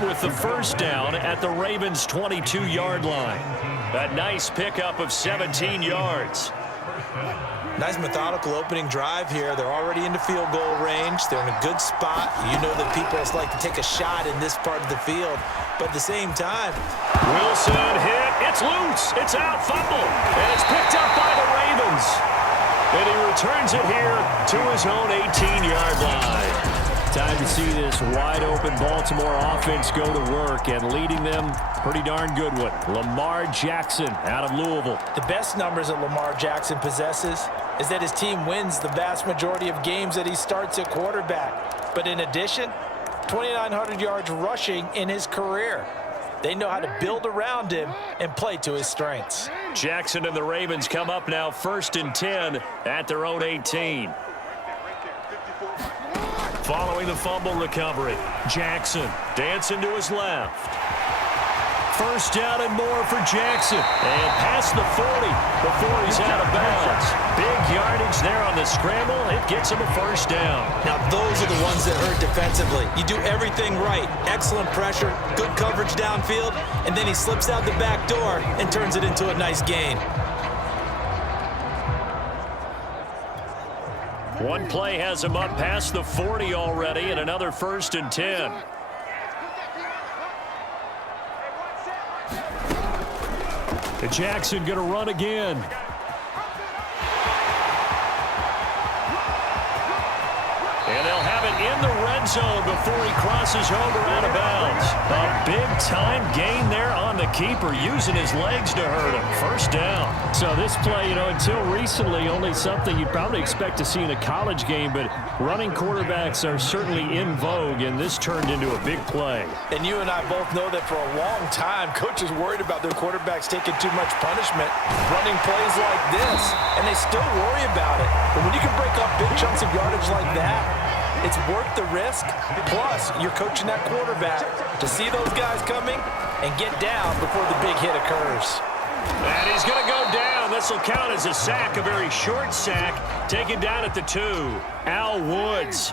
in with the first down at the Ravens' 22-yard line. A nice pickup of 17 yards. Nice methodical opening drive here. They're already into field goal range. They're in a good spot. You know that people like to take a shot in this part of the field. But at the same time, Wilson hit. It's loose. It's out. Fumble. And it's picked up by the Ravens. And he returns it here to his own 18-yard line. Time to see this wide-open Baltimore offense go to work, and leading them, pretty darn good one. Lamar Jackson out of Louisville. The best numbers that Lamar Jackson possesses is that his team wins the vast majority of games that he starts at quarterback. But in addition, 2,900 yards rushing in his career. They know how to build around him and play to his strengths. Jackson and the Ravens come up now 1st and 10 at their own 18. Following the fumble recovery, Jackson dancing to his left. First down and more for Jackson. And past the 40 before he's out of bounds. Big yardage there on the scramble. It gets him a first down. Now those are the ones that hurt defensively. You do everything right. Excellent pressure, good coverage downfield, and then he slips out the back door and turns it into a nice gain. One play has him up past the 40 already, and another 1st and 10. Jackson going to run again. And they'll have it in the red zone before he crosses over out of bounds. A big-time gain there on the keeper, using his legs to hurt him. First down. So this play, until recently, only something you'd probably expect to see in a college game, but running quarterbacks are certainly in vogue, and this turned into a big play. And you and I both know that for a long time, coaches worried about their quarterbacks taking too much punishment, running plays like this, and they still worry about it. But when you can break up big chunks of yardage like that, it's worth the risk. Plus, you're coaching that quarterback to see those guys coming and get down before the big hit occurs. And he's going to go down. This will count as a sack, a very short sack, taken down at the 2. Al Woods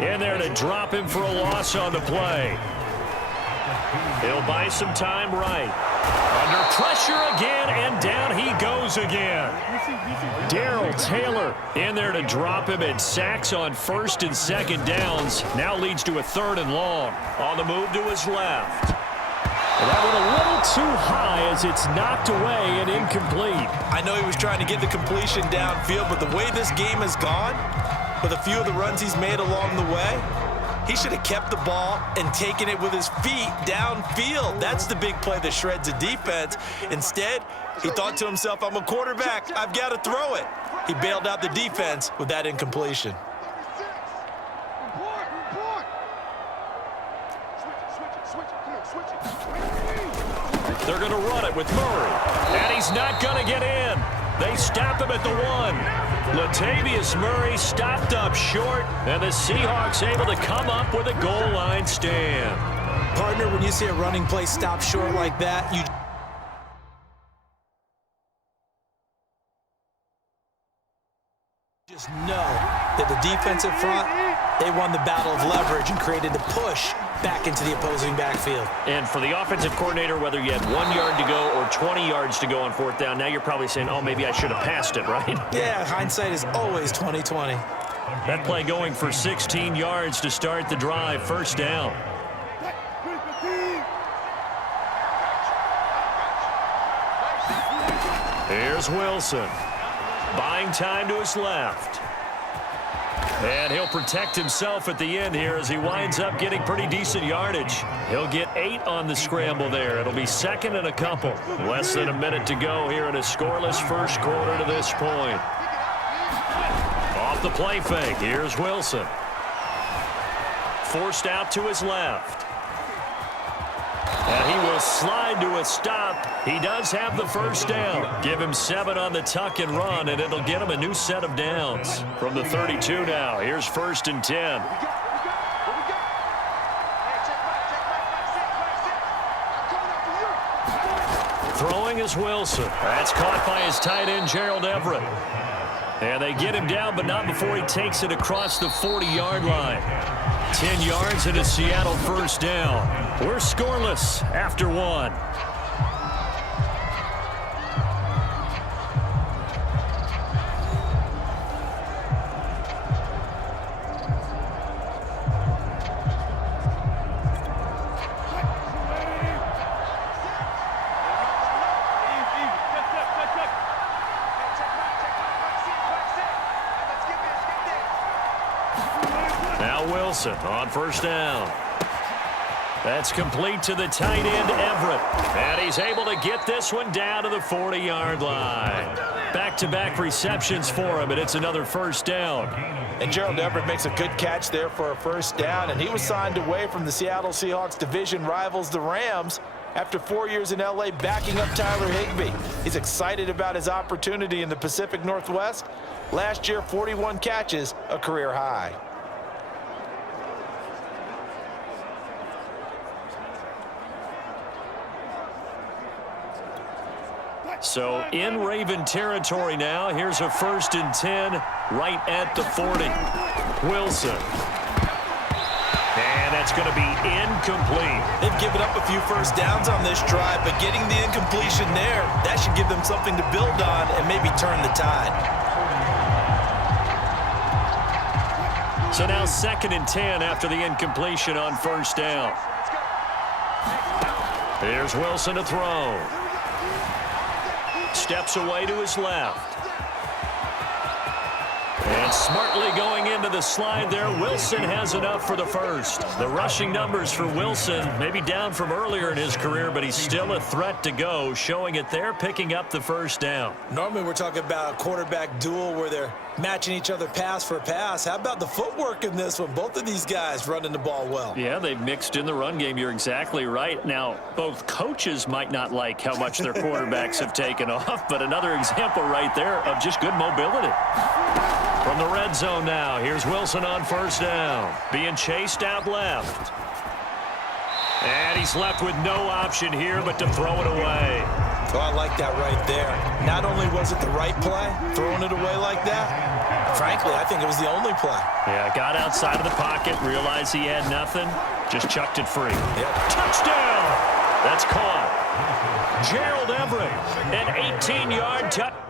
in there to drop him for a loss on the play. He'll buy some time right. Under pressure again, and down he goes again. Darrell Taylor in there to drop him, and sacks on 1st and 2nd downs. Now leads to a 3rd and long. On the move to his left. And that one a little too high as it's knocked away and incomplete. I know he was trying to get the completion downfield, but the way this game has gone, with a few of the runs he's made along the way, he should have kept the ball and taken it with his feet downfield. That's the big play that shreds a defense. Instead, he thought to himself, I'm a quarterback, I've got to throw it. He bailed out the defense with that incompletion. They're going to run it with Murray. And he's not going to get in. They stop him at the 1. Latavius Murray stopped up short, and the Seahawks able to come up with a goal line stand. Partner, when you see a running play stop short like that, you just know that the defensive front, they won the battle of leverage and created a push back into the opposing backfield. And for the offensive coordinator, whether you had 1 yard to go or 20 yards to go on 4th down, now you're probably saying, oh, maybe I should have passed it, right? Yeah, hindsight is always 20/20. That play going for 16 yards to start the drive. First down. Here's Wilson. Buying time to his left. And he'll protect himself at the end here as he winds up getting pretty decent yardage. He'll get 8 on the scramble there. It'll be 2nd and a couple. Less than a minute to go here in a scoreless first quarter to this point. Off the play fake, here's Wilson. Forced out to his left. And he will slide to a stop. He does have the first down. Give him 7 on the tuck and run, and it'll get him a new set of downs. From the 32 now, here's 1st and 10. Throwing is Wilson. That's caught by his tight end, Gerald Everett. And they get him down, but not before he takes it across the 40-yard line. 10 yards and a Seattle first down. We're scoreless after one. Now Wilson on first down. That's complete to the tight end, Everett. And he's able to get this one down to the 40-yard line. Back-to-back receptions for him, and it's another first down. And Gerald Everett makes a good catch there for a first down, and he was signed away from the Seattle Seahawks division rivals, the Rams, after 4 years in L.A. backing up Tyler Higbee. He's excited about his opportunity in the Pacific Northwest. Last year, 41 catches, a career high. So in Raven territory now. Here's a 1st and 10 right at the 40. Wilson. And that's going to be incomplete. They've given up a few first downs on this drive, but getting the incompletion there, that should give them something to build on and maybe turn the tide. So now 2nd and 10 after the incompletion on first down. Here's Wilson to throw. Steps away to his left. And smartly going into the slide there, Wilson has enough for the first. The rushing numbers for Wilson maybe down from earlier in his career, but he's still a threat to go, showing it there, picking up the first down. Normally we're talking about a quarterback duel where they're matching each other pass for pass. How about the footwork in this one? Both of these guys running the ball well. Yeah, they've mixed in the run game. You're exactly right. Now, both coaches might not like how much their quarterbacks have taken off, but another example right there of just good mobility. From the red zone now, here's Wilson on first down. Being chased out left. And he's left with no option here but to throw it away. Oh, I like that right there. Not only was it the right play, throwing it away like that, frankly, I think it was the only play. Yeah, got outside of the pocket, realized he had nothing, just chucked it free. Yep. Touchdown! That's caught. Gerald Everett, an 18-yard touchdown.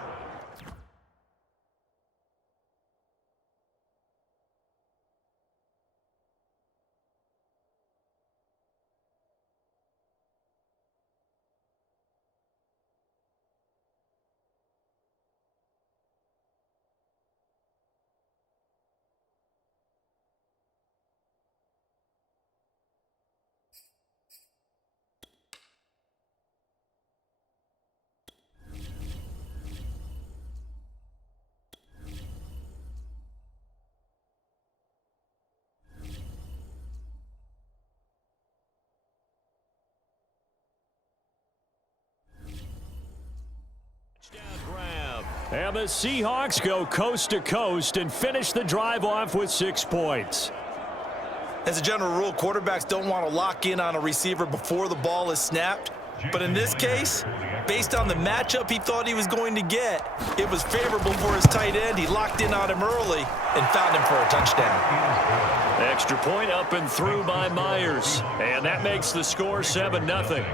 And the Seahawks go coast to coast and finish the drive off with 6 points. As a general rule, quarterbacks don't want to lock in on a receiver before the ball is snapped. But in this case, based on the matchup he thought he was going to get, it was favorable for his tight end. He locked in on him early and found him for a touchdown. Extra point up and through by Myers. And that makes the score 7-0.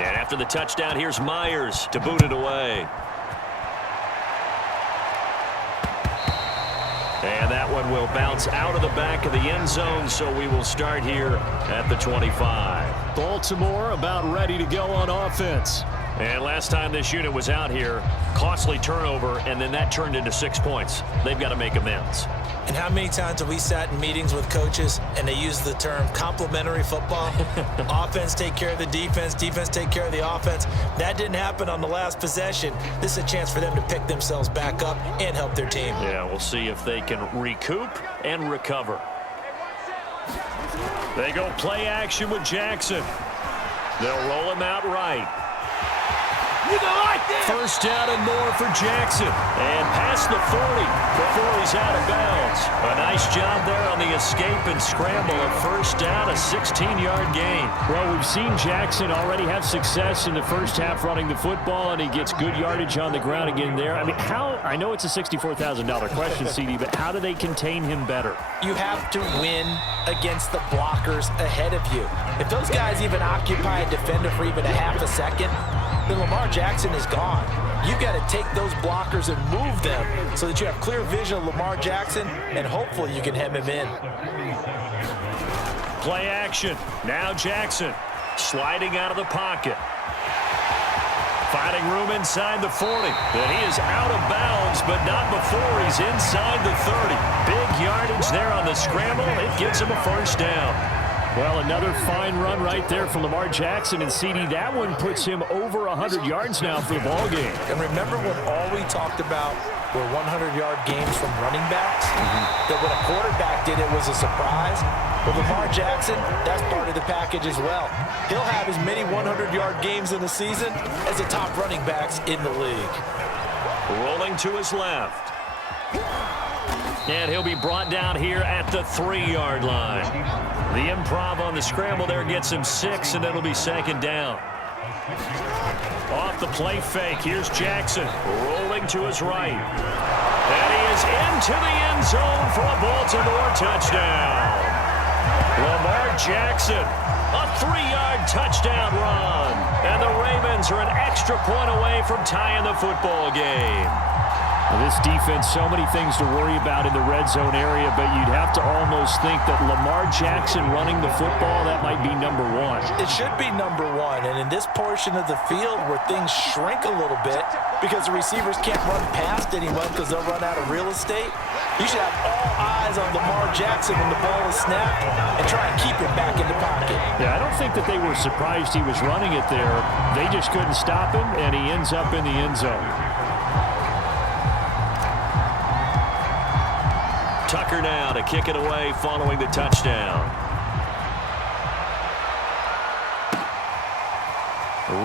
And after the touchdown, here's Myers to boot it away. And that one will bounce out of the back of the end zone, so we will start here at the 25. Baltimore about ready to go on offense. And last time this unit was out here, costly turnover, and then that turned into 6 points. They've got to make amends. And how many times have we sat in meetings with coaches and they use the term complementary football? Offense take care of the defense, defense take care of the offense. That didn't happen on the last possession. This is a chance for them to pick themselves back up and help their team. Yeah, we'll see if they can recoup and recover. They go play action with Jackson. They'll roll him out right. First down and more for Jackson. And past the 40 before he's out of bounds. A nice job there on the escape and scramble. A first down, a 16-yard gain. Well, we've seen Jackson already have success in the first half running the football, and he gets good yardage on the ground again there. I mean, I know it's a $64,000 question, CD, but how do they contain him better? You have to win against the blockers ahead of you. If those guys even occupy a defender for even a half a second, then Lamar Jackson is gone. You've got to take those blockers and move them so that you have clear vision of Lamar Jackson, and hopefully you can hem him in. Play action. Now Jackson sliding out of the pocket. Finding room inside the 40. And he is out of bounds, but not before he's inside the 30. Big yardage there on the scramble. It gets him a first down. Well, another fine run right there for Lamar Jackson, and CD, that one puts him over 100 yards now for the ball game. And remember when all we talked about were 100-yard games from running backs? That when a quarterback did it was a surprise? Well, Lamar Jackson, that's part of the package as well. He'll have as many 100-yard games in the season as the top running backs in the league. Rolling to his left. And he'll be brought down here at the 3-yard line. The improv on the scramble there gets him 6, and it'll be second down. Off the play fake, here's Jackson rolling to his right. And he is into the end zone for a Baltimore touchdown. Lamar Jackson, a 3-yard touchdown run. And the Ravens are an extra point away from tying the football game. Well, this defense, so many things to worry about in the red zone area, but you'd have to almost think that Lamar Jackson running the football, that might be number one. It should be number one, and in this portion of the field where things shrink a little bit because the receivers can't run past anyone because they'll run out of real estate, you should have all eyes on Lamar Jackson when the ball is snapped and try and keep him back in the pocket. Yeah, I don't think that they were surprised he was running it there. They just couldn't stop him, and he ends up in the end zone. Tucker now to kick it away following the touchdown.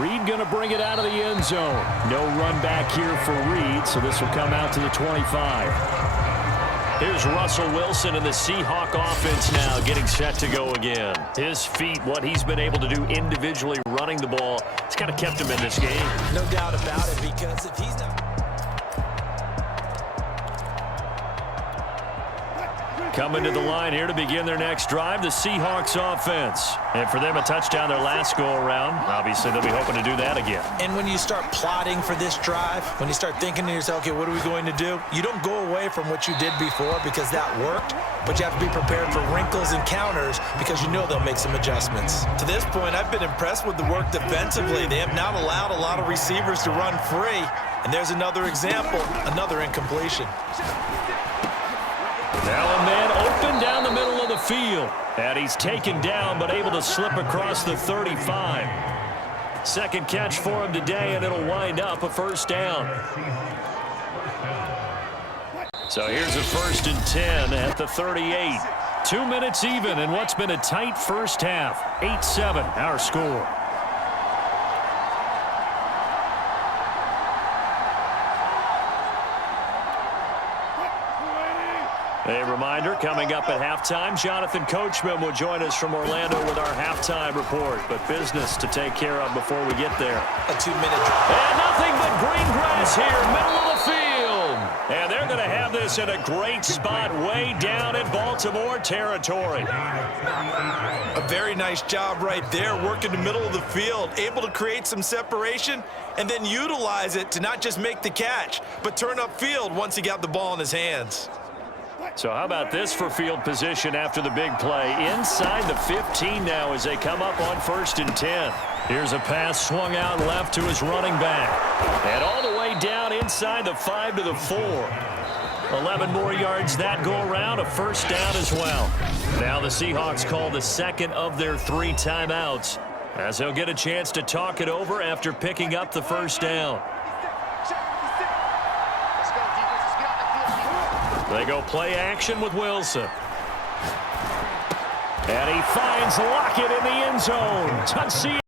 Reed going to bring it out of the end zone. No run back here for Reed, so this will come out to the 25. Here's Russell Wilson and the Seahawk offense now getting set to go again. His feet, what he's been able to do individually running the ball, it's kind of kept him in this game. No doubt about it, because if he's not... Coming to the line here to begin their next drive, the Seahawks offense. And for them, a touchdown their last go-around. Obviously, they'll be hoping to do that again. And when you start plotting for this drive, when you start thinking to yourself, okay, what are we going to do? You don't go away from what you did before because that worked, but you have to be prepared for wrinkles and counters because you know they'll make some adjustments. To this point, I've been impressed with the work defensively. They have not allowed a lot of receivers to run free. And there's another example, another incompletion. Now a man open down the middle of the field. And he's taken down but able to slip across the 35. Second catch for him today, and it'll wind up a first down. So here's a 1st and 10 at the 38. 2 minutes even in what's been a tight first half. 8-7 our score. A reminder, coming up at halftime, Jonathan Coachman will join us from Orlando with our halftime report. But business to take care of before we get there. A 2-minute drive. And nothing but green grass here, middle of the field. And they're going to have this in a great spot way down in Baltimore territory. A very nice job right there, working the middle of the field, able to create some separation and then utilize it to not just make the catch, but turn upfield once he got the ball in his hands. So how about this for field position after the big play? Inside the 15 now as they come up on 1st and 10. Here's a pass swung out left to his running back. And all the way down inside the 5 to the 4. 11 more yards that go around, a first down as well. Now the Seahawks call the second of their 3 timeouts as they'll get a chance to talk it over after picking up the first down. They go play action with Wilson. And he finds Lockett in the end zone. Touchdown.